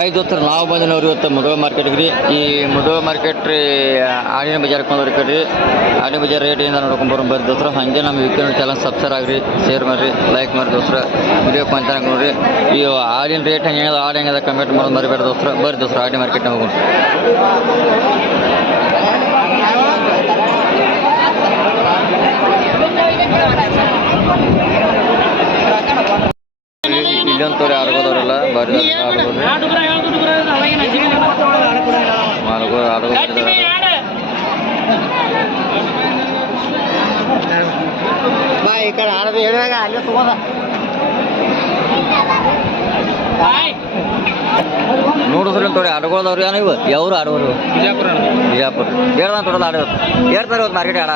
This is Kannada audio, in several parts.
ಹಾಯ್ ದೋಸ್ತರು, ನಾವು ಬಂದಿನವ್ರು ಇವತ್ತು ಮುಧೋಳ ಮಾರ್ಕೆಟ್ಗೆ ರೀ. ಈ ಮುಧೋಳ ಮಾರ್ಕೆಟ್ ರೀ ಆಡಿನ ಬಜಾರ್ಗೆ ಬಂದವ್ರಿ ರೀ. ಆಡಿನ ಬಜಾರ್ ರೇಟಿಂದ ನೋಡ್ಕೊಂಬರೋ ಬರ್ರಿ ದೋಸ್ತರು. ಹಾಗೆ ನಮ್ಮ ವೀಕೆಂಡ್ ಚಾನಲ್ ಸಬ್ಸ್ಕ್ರೈಬ್ ಆಗಿರಿ, ಶೇರ್ ಮಾಡಿರಿ, ಲೈಕ್ ಮಾಡಿ ದೋಸ್ತರು. ವಿಡಿಯೋ ಕೊಂತ ನೋಡಿರಿ. ಈ ಆಡಿನ ರೇಟ್ ಹೆಂಗೆ ಆಡು ಹೆಂಗೆ ಕಮೆಂಟ್ ಮಾಡೋದು ಮರಿಬೇಡ ದೋಸ್ತರು. ಬರ್ರಿ ದೋಸ್ತರು ಆಡಿನ ಮಾರ್ಕೆಟ್ನಾಗ ಹೋಗೋಣ. ಇಲ್ಲಂತವ್ರು ಆಡ್ಬೋದವ್ರೆಲ್ಲ ಬರೀ ಈ ಕಡೆ ಆಡೋದು ಹೇಳಿದಾಗ ಅಲ್ಲೇ ತಗೋದ ನೋಡಿದ್ರಿ ಅಂತವ್ರಿ ಆಡ್ಬೋದವ್ರು ಏನೋ ಇವು ಯಾವ್ರು ಆಡೋರು ಬಿಜಾಪುರ ಹೇಳ್ದಂತ ತೊಡೋದು ಆಡೋದು ಹೇಳ್ತಾರೆ ಇವತ್ತು ಮಾರ್ಕೆಟ್ ಆಡ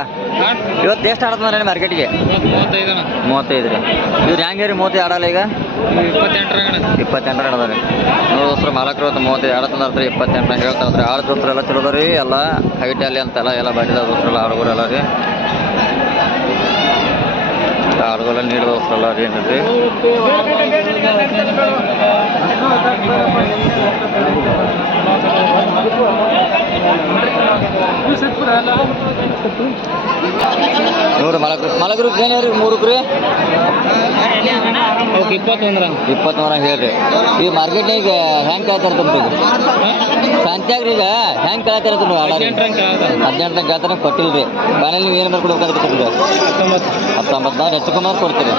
ಇವತ್ತು ಎಷ್ಟು ಆಡೋದು ಅಂದ್ರೆ ಮಾರ್ಕೆಟ್ಗೆ 35 ರೀ. ಇವ್ರು ಹೆಂಗೆ ರೀ 30 ಆಡಲ್ಲ ಈಗ 28 ಆಡೋದ ರೀ. ನೋಡೋಸ್ರ ಮಾಲಕರು ಇವತ್ತು 35 ಆಡತ್ತಂದ್ರೆ 28 ಹೇಳ್ತಾರೆ. ಆಡು ದೋಸ್ತರು ಎಲ್ಲ ಚಲೋದ ರೀ. ಎಲ್ಲ ಹೈಟ್ ಅಲ್ಲಿ ಅಂತೆಲ್ಲ ಎಲ್ಲ ಬಡಿದ ದೋಸ್ತರೆಲ್ಲ ಆಡುಗೋರೆಲ್ಲ ರೀ. ಆಡುಗೋಲ್ಲ ನೀಡಿದ ದೋಸ್ತರೆಲ್ಲ ರೀ ಏನ್ರಿ ನೋಡ್ರಿ ಮಲಗರು ಏನ್ರಿ 3 ರೀ 21 ಹೇಳ್ರಿ. ಈ ಮಾರ್ಕೆಟ್ನಾಗ ಹೆಂಗೆ ಕೇಳ್ತಾರಂತ ಸಂತ್ಯಾಗ್ರಿ ಈಗ ಹೆಂಗೆ ಕೇಳ್ತಾರಂತ ನೀವು ಆಡ 18 ತನಕ ಕೇಳ್ತಾರ ಕೊಟ್ಟಿಲ್ರಿ. ಮನೇಲಿ ನೀವು ಏನು ಮಾಡ್ಕೊಡ್ಬೇಕಾದ್ರೆ 19 ಹೆಚ್ಚುಕೊಂಬಂದ್ರೆ ಕೊಡ್ತೀರಿ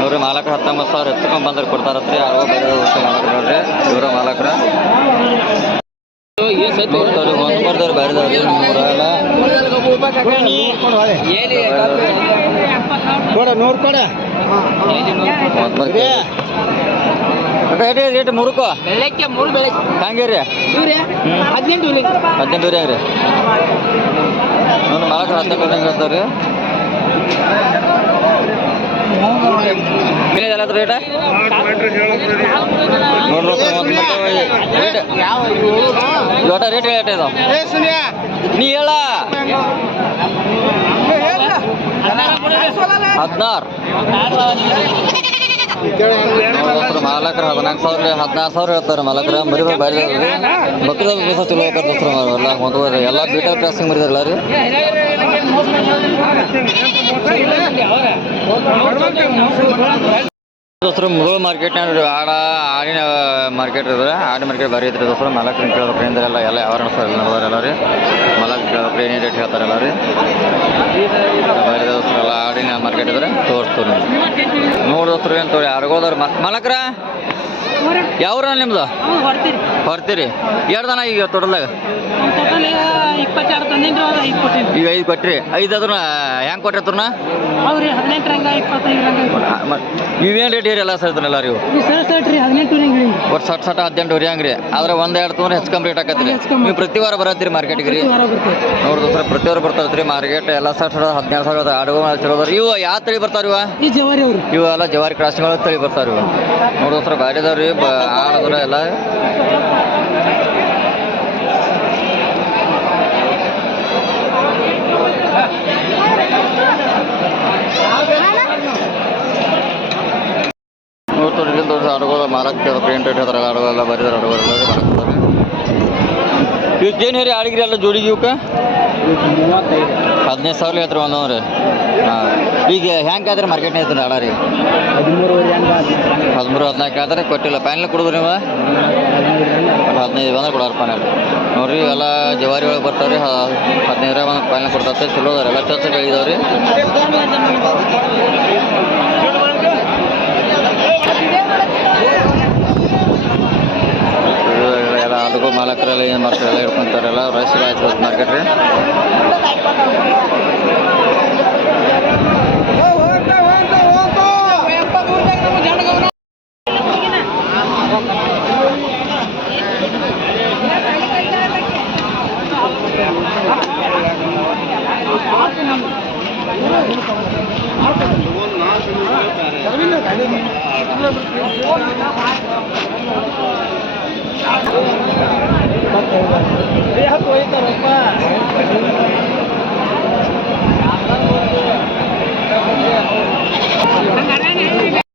ನೋಡ್ರಿ. ಮಾಲಕರು 19,000 ಹೆಚ್ಚುಕೊಂಡ್ ಬಂದ್ರೆ ಕೊಡ್ತಾರತ್ರಿ. ಯಾರೋ ಬೇರೆ ಮಾಲಕರು ನೋಡ್ರಿ ಇವರ ಮಾಲಕರ ನೋಡ್ತಾರೆ ಒಂದು ಬರ್ದವ್ರು ಬೇರೆದವ್ರಿ. ನಿಮ್ಮೂರೆಲ್ಲ ರೇಟ್ ಮುರುಕು ಹಂಗೆ ರೀ 18 ರೀ ನೋಡಿ. ಮಾಲಕರು 18 ಹೆಂಗೆ ಹೇಳ್ತಾವ್ರಿ. ಏನಿದೆಲ್ಲ ರೇಟ ನೋಡ್ರಿ ರೇಟ್ ರೇಟ್ ಇದಾವ ನೀ ಹೇಳ 16 ಮಾಲಕರು 14,000 16,000 ಹೇಳ್ತಾರೆ ಮಾಲಕರ. ಮರಿ ಬೇರೆ ಬಕ್ರ ದಿವಸ ಚಲೋ ಎಲ್ಲ ಒಂದು ಎಲ್ಲ ಬೀಟಲ್ ಕ್ರಾಸಿಂಗ್ ಮರಿದಾರಲ್ಲ ರೀ. ದೋಸ್ತರು ಮುಧೋಳ ಮಾರ್ಕೆಟ್ನಾಗ ಆಡಿನ ಮಾರ್ಕೆಟ್ ಇದ್ರೆ ಆಡಿನ ಮಾರ್ಕೆಟ್ ಬರೀ ಐತ್ರಿ ದೋಸ್ತರು. ಮಾಲಕರು ಕೇಳೋಕ್ರಿ ಅಂದ್ರೆ ಎಲ್ಲ ಯಾವ ನೋಡೋರೆಲ್ಲ ರೀ. ಮಾಲಕ್ ಕೇಳೋಕ್ರಿ ಏನೇ ರೇಟ್ ಹೇಳ್ತಾರಲ್ಲ ರೀ. ಬರೀ ದೋಸ್ತರೆಲ್ಲ ಆಡಿನ ಮಾರ್ಕೆಟ್ ಇದ್ರೆ ತೋರಿಸ್ತೀವಿ ನೋಡಿ ದೋಸ್ತರು. ಏನು ತೋರಿ ಯಾರಿಗೋದ್ರ ಮಾಲಕರ ಯಾವ್ರ ನಿಮ್ದು ಹೊರ್ತೀರಿ ಎರಡು ದನ ಈಗ ಟೋಟಲ್ದಾಗ ಈಗ 5 ಕೊಟ್ರಿ. 5 ಅದ್ರ ಹೆಂಗೆ ಕೊಟ್ರಿ ಅತ್ರನ ಇವೇನು ರೇಟ್ ಏರಿಯಲ್ಲ ಸರ್ ಇದನ್ನೆಲ್ಲ ರೀ ಒಟ್ಟು 18 ಹಂಗೆ ರೀ. ಆದ್ರೆ 1-2 ತೊಗೊಂಡ್ರೆ ಹೆಚ್ಚು ರೇಟ್ ಆಕತ್ರಿ. ನೀವು ಪ್ರತಿ ವಾರ ಬರತ್ತೀರಿ ಮಾರ್ಕೆಟ್ಗೆ ರೀ. ನೋಡಿದ್ರು ಸರ್ ಪ್ರತಿ ವಾರ ಬರ್ತಾರ್ರಿ ಮಾರ್ಕೆಟ್. ಎಲ್ಲ 17,000 ಆಡುಗಳು ಚಲೋದ್ರಿ. ಇವು ಯಾವ ತಳಿ ಬರ್ತಾವ ಇವು ಎಲ್ಲ ಜವಾರಿ ಕ್ರಾಸ್ಗಳು ತಳಿ ಬರ್ತಾವ ಇವು. ನೋಡಿದ್ರು ಸರ್ ಭಾರಿ ಅದಾವ್ರಿ ಆಡದ್ರ ಎಲ್ಲ. ನೋಡ್ತಾರೆ ಇಲ್ಲಿಂದ ಆಡುಗಳು ಮಾಲಕ್ಕೆ ಪ್ರಿಂಟ್ ರೇಟ್ ಹೇಳ್ತಾರೆ. ಆಡುಗಳೆಲ್ಲ ಬರೀದಾರೆ ಆಡುಗಳೆಲ್ಲ ಮಾಡ್ತಾರೆ. ಇವಕ್ಕೆ ಏನು ಹೇರಿ ಆಡಿಗ್ರಿ ಎಲ್ಲ ಜೋಡಿಗೆ ಇವಕ್ಕೆ 15,000 ಹೇಳ್ತಾರೆ ಒಂದೊಂದ್ರಿ. ಹಾಂ ಈಗ ಹೆಂಗೆ ಆದ್ರೆ ಮಾರ್ಕೆಟ್ನಾಗ ಇರ್ತಾರೆ ಆಡ ರೀ 13-14 ಹೇಳ್ತಾರೆ. ಕೊಟ್ಟಿಲ್ಲ ಫೈನಲ್ ಕೊಡಿದ್ರಿ ನೀವು 15 ಬಂದ್ರೆ ಕೊಡೋರು ಫೈನಲ್ ನೋಡ್ರಿ. ಎಲ್ಲ ಜವಾರಿ ಒಳಗೆ ಬರ್ತಾವ್ರಿ 15 ಬಂದು ಫೈನಲ್ ಕೊಡ್ತಾರೆ. ಚಲೋ ಅದಾರೆ ಎಲ್ಲ ಚರ್ಚೆ ಹೇಳಿದಾವ್ರಿ. ಎಲ್ಲ ಆಡುಗೋ ಮಾಲಕರೆಲ್ಲ ಏನು ಮಾಡ್ತಾರೆ ಎಲ್ಲ ಹಿಡ್ಕೊಂತಾರೆಲ್ಲ ರೈಸ್ ಆಯ್ತು ಮಾರ್ಕೆಟ್ ರೀ.